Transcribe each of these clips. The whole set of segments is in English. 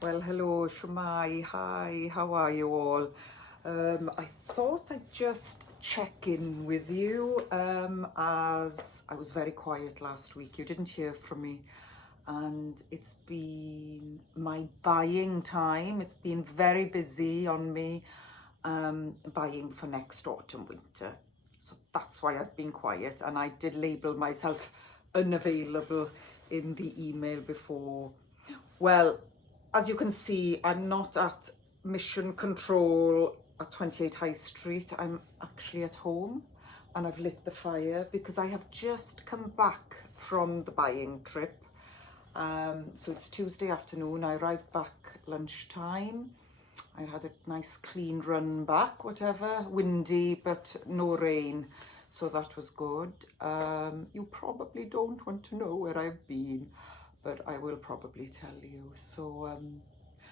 Well, hello, Shumai. Hi, how are you all? I thought I'd just check in with you as I was very quiet last week. You didn't hear from me, and it's been my buying time. It's been very busy on me buying for next autumn, winter. So that's why I've been quiet, and I did label myself unavailable in the email before. Well, as you can see, I'm not at Mission Control at 28 High Street. I'm actually at home and I've lit the fire because I have just come back from the buying trip. So it's Tuesday afternoon. I arrived back lunchtime. I had a nice clean run back, whatever, windy, but no rain. So that was good. You probably don't want to know where I've been, but I will probably tell you.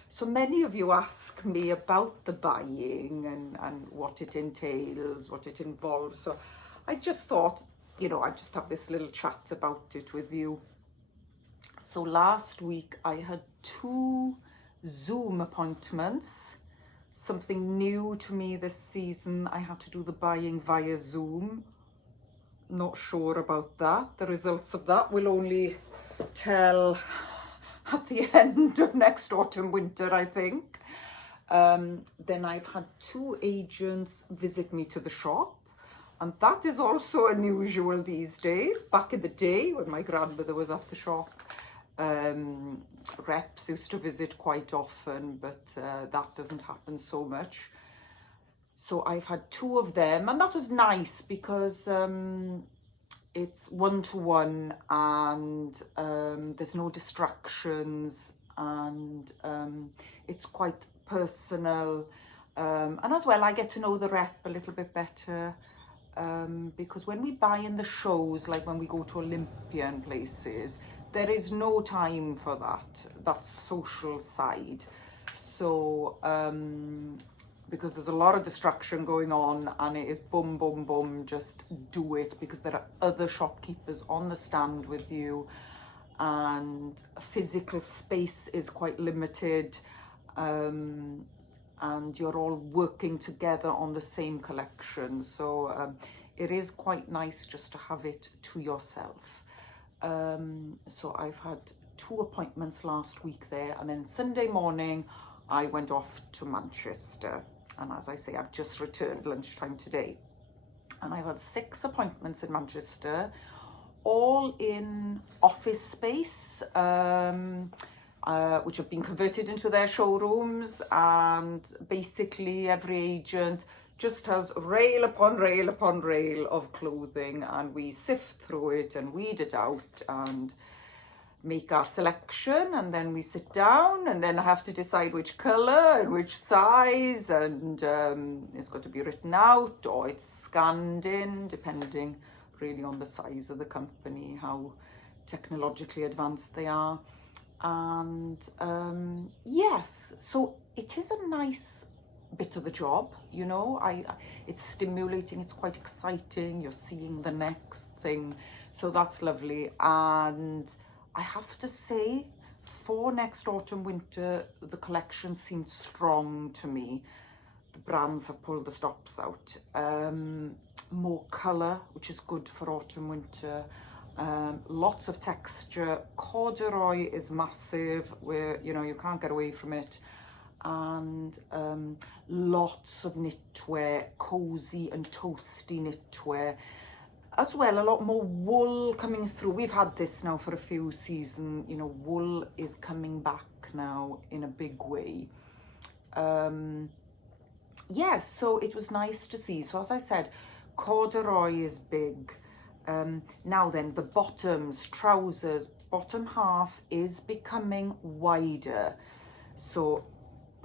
So many of you ask me about the buying and what it entails, what it involves. So I just thought, I'd just have this little chat about it with you. So last week I had 2 Zoom appointments, something new to me this season. I had to do the buying via Zoom. Not sure about that. The results of that will only tell at the end of next autumn, winter, I think. Then I've had 2 agents visit me to the shop. And that is also unusual these days. Back in the day when my grandmother was at the shop, reps used to visit quite often, but that doesn't happen so much. So I've had 2 of them, and that was nice because it's one-to-one and there's no distractions, and it's quite personal. And as well, I get to know the rep a little bit better because when we buy in the shows, like when we go to Olympian places, there is no time for that social side. So because there's a lot of distraction going on and it is boom, boom, boom, just do it, because there are other shopkeepers on the stand with you and physical space is quite limited, and you're all working together on the same collection. So it is quite nice just to have it to yourself. So I've had 2 appointments last week there, and then Sunday morning I went off to Manchester. And as I say, I've just returned lunchtime today. And I've had 6 appointments in Manchester, all in office space, which have been converted into their showrooms. And basically every agent just has rail upon rail upon rail of clothing, and we sift through it and weed it out and make our selection, and then we sit down, and then I have to decide which color and which size, and it's got to be written out or it's scanned in, depending really on the size of the company, how technologically advanced they are. And yes, so it is a nice bit of the job, it's stimulating, it's quite exciting, you're seeing the next thing, so that's lovely. And I have to say, for next autumn winter, the collection seemed strong to me. The brands have pulled the stops out. More colour, which is good for autumn winter. Lots of texture. Corduroy is massive, where you can't get away from it. And lots of knitwear, cozy and toasty knitwear. As well, a lot more wool coming through. We've had this now for a few seasons. Wool is coming back now in a big way. Yes, so it was nice to see. So as I said, corduroy is big. Now then, the bottoms, trousers, bottom half is becoming wider. So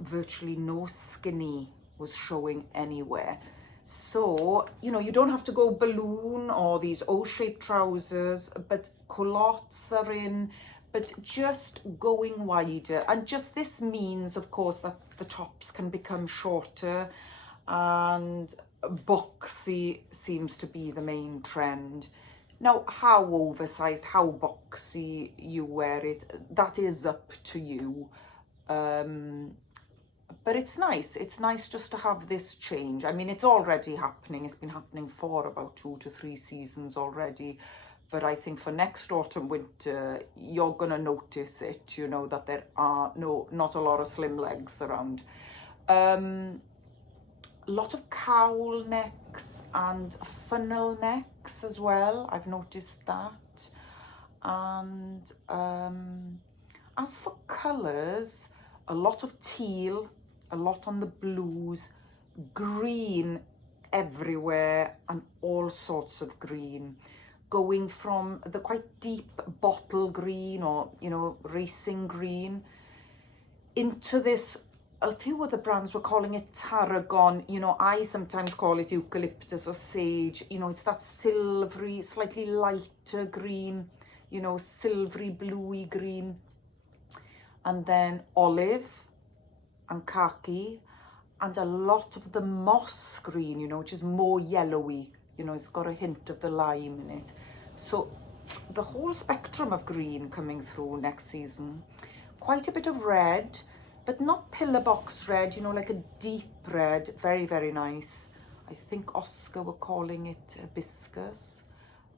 virtually no skinny was showing anywhere. So, you don't have to go balloon or these O-shaped trousers, but culottes are in, but just going wider. And just this means, of course, that the tops can become shorter, and boxy seems to be the main trend. Now, how oversized, how boxy you wear it, that is up to you. But it's nice. It's nice just to have this change. I mean, it's already happening. It's been happening for about 2 to 3 seasons already. But I think for next autumn, winter, you're going to notice it, you know, that there are not a lot of slim legs around. A lot of cowl necks and funnel necks as well. I've noticed that. And as for colours, a lot of teal, a lot on the blues, green everywhere, and all sorts of green. Going from the quite deep bottle green or, you know, racing green into this, a few other brands were calling it tarragon. You know, I sometimes call it eucalyptus or sage. You know, it's that silvery, slightly lighter green, you know, silvery, bluey green. And then olive and khaki, and a lot of the moss green, you know, which is more yellowy. You know, it's got a hint of the lime in it. So the whole spectrum of green coming through next season. Quite a bit of red, but not pillar box red, you know, like a deep red. Very, very nice. I think Oscar were calling it hibiscus.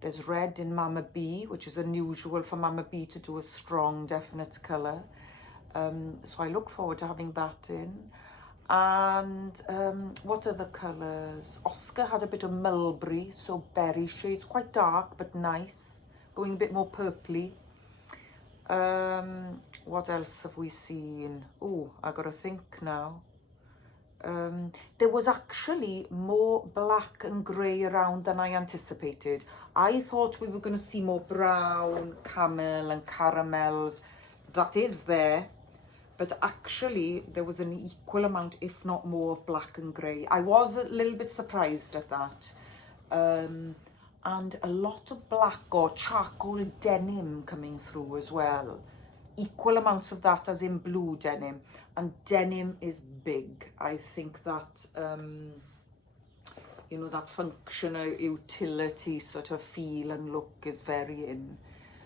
There's red in Mama B, which is unusual for Mama B to do a strong, definite colour. So I look forward to having that in. And what are the colours? Oscar had a bit of mulberry, so berry shades, quite dark but nice, going a bit more purpley. What else have we seen? Oh, I gotta think now. There was actually more black and grey around than I anticipated. I thought we were going to see more brown, camel and caramels. That is there. But actually, there was an equal amount, if not more, of black and grey. I was a little bit surprised at that. And a lot of black or charcoal denim coming through as well. Equal amounts of that as in blue denim. And denim is big. I think that, you know, that functional utility sort of feel and look is very in.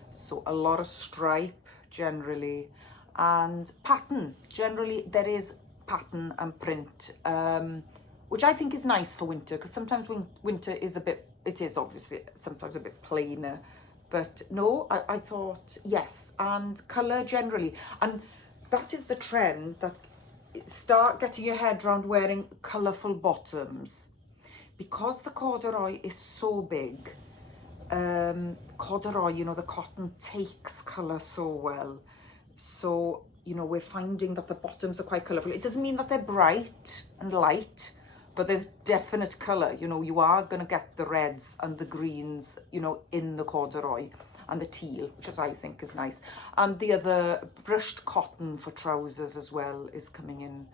So a lot of stripe generally. And pattern, generally there is pattern and print, which I think is nice for winter, because sometimes winter is a bit, it is obviously sometimes a bit plainer, but no, I thought yes, and colour generally. And that is the trend, that start getting your head around wearing colourful bottoms, because the corduroy is so big. Corduroy, you know, the cotton takes colour so well. So, you know, we're finding that the bottoms are quite colourful. It doesn't mean that they're bright and light, but there's definite colour. You know, you are going to get the reds and the greens, you know, in the corduroy, and the teal, which I think is nice. And the other brushed cotton for trousers as well is coming in.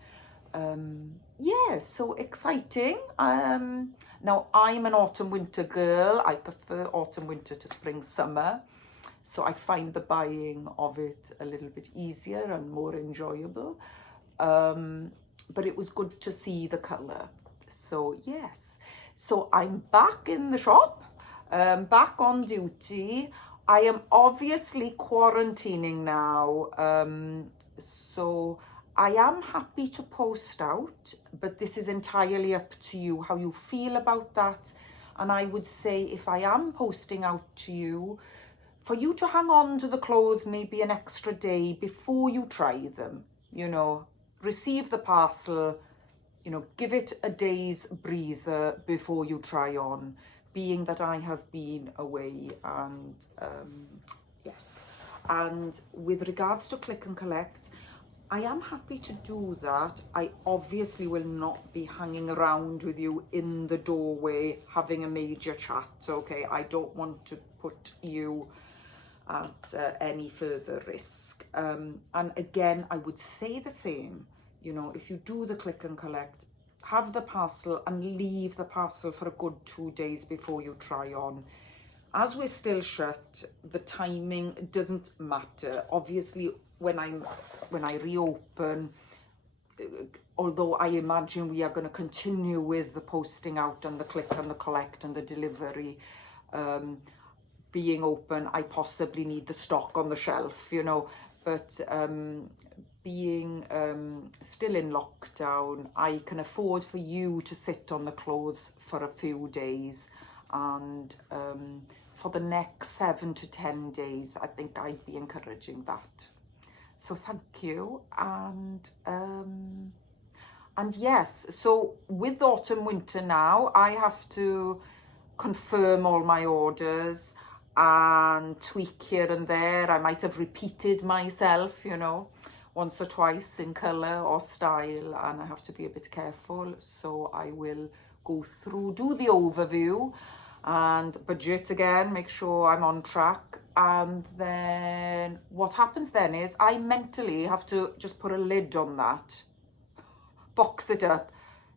Yeah, so exciting. Now, I'm an autumn-winter girl. I prefer autumn-winter to spring-summer. So I find the buying of it a little bit easier and more enjoyable. But it was good to see the colour. So yes. So I'm back in the shop, back on duty. I am obviously quarantining now. So I am happy to post out, but this is entirely up to you, how you feel about that. And I would say, if I am posting out to you, for you to hang on to the clothes maybe an extra day before you try them, you know, receive the parcel, you know, give it a day's breather before you try on, being that I have been away. And yes, and with regards to click and collect, I am happy to do that. I obviously will not be hanging around with you in the doorway having a major chat, okay? I don't want to put you at any further risk. And again, I would say the same, you know, if you do the click and collect, have the parcel and leave the parcel for a good 2 days before you try on. As we're still shut, the timing doesn't matter. Obviously, when I reopen, although I imagine we are going to continue with the posting out and the click and the collect and the delivery, being open, I possibly need the stock on the shelf, you know, but being still in lockdown, I can afford for you to sit on the clothes for a few days, and for the next 7 to 10 days, I think I'd be encouraging that. So thank you. And yes, so with autumn winter now, I have to confirm all my orders and tweak here and there. I might have repeated myself, you know, once or twice in colour or style, and I have to be a bit careful. So I will go through, do the overview and budget again, make sure I'm on track. And then what happens then is I mentally have to just put a lid on that, box it up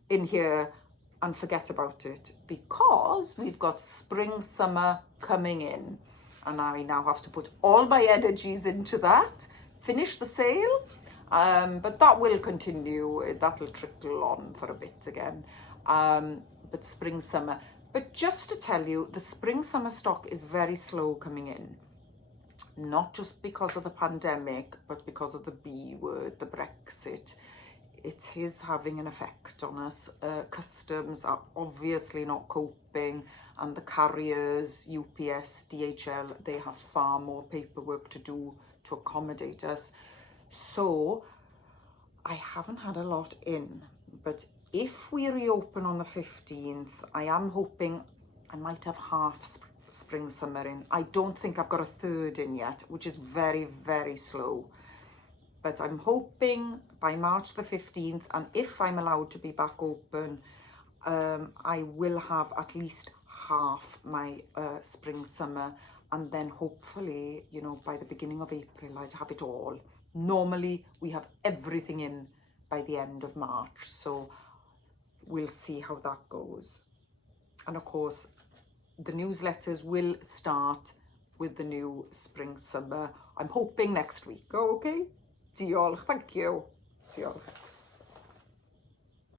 in here and forget about it, because we've got spring summer coming in, and I now have to put all my energies into that, finish the sale, but that will continue, that'll trickle on for a bit again, but spring summer. But just to tell you, the spring summer stock is very slow coming in, not just because of the pandemic, but because of the B word, the Brexit. It is having an effect on us. Customs are obviously not coping, and the carriers, UPS, DHL, they have far more paperwork to do to accommodate us. So I haven't had a lot in, but if we reopen on the 15th, I am hoping I might have half spring summer in. I don't think I've got a third in yet, which is very, very slow. But I'm hoping by March the 15th, and if I'm allowed to be back open, I will have at least half my spring summer, and then hopefully, you know, by the beginning of April, I'd have it all. Normally, we have everything in by the end of March, so we'll see how that goes. And of course, the newsletters will start with the new spring summer. I'm hoping next week. Okay? Diolch, thank you. Diolch.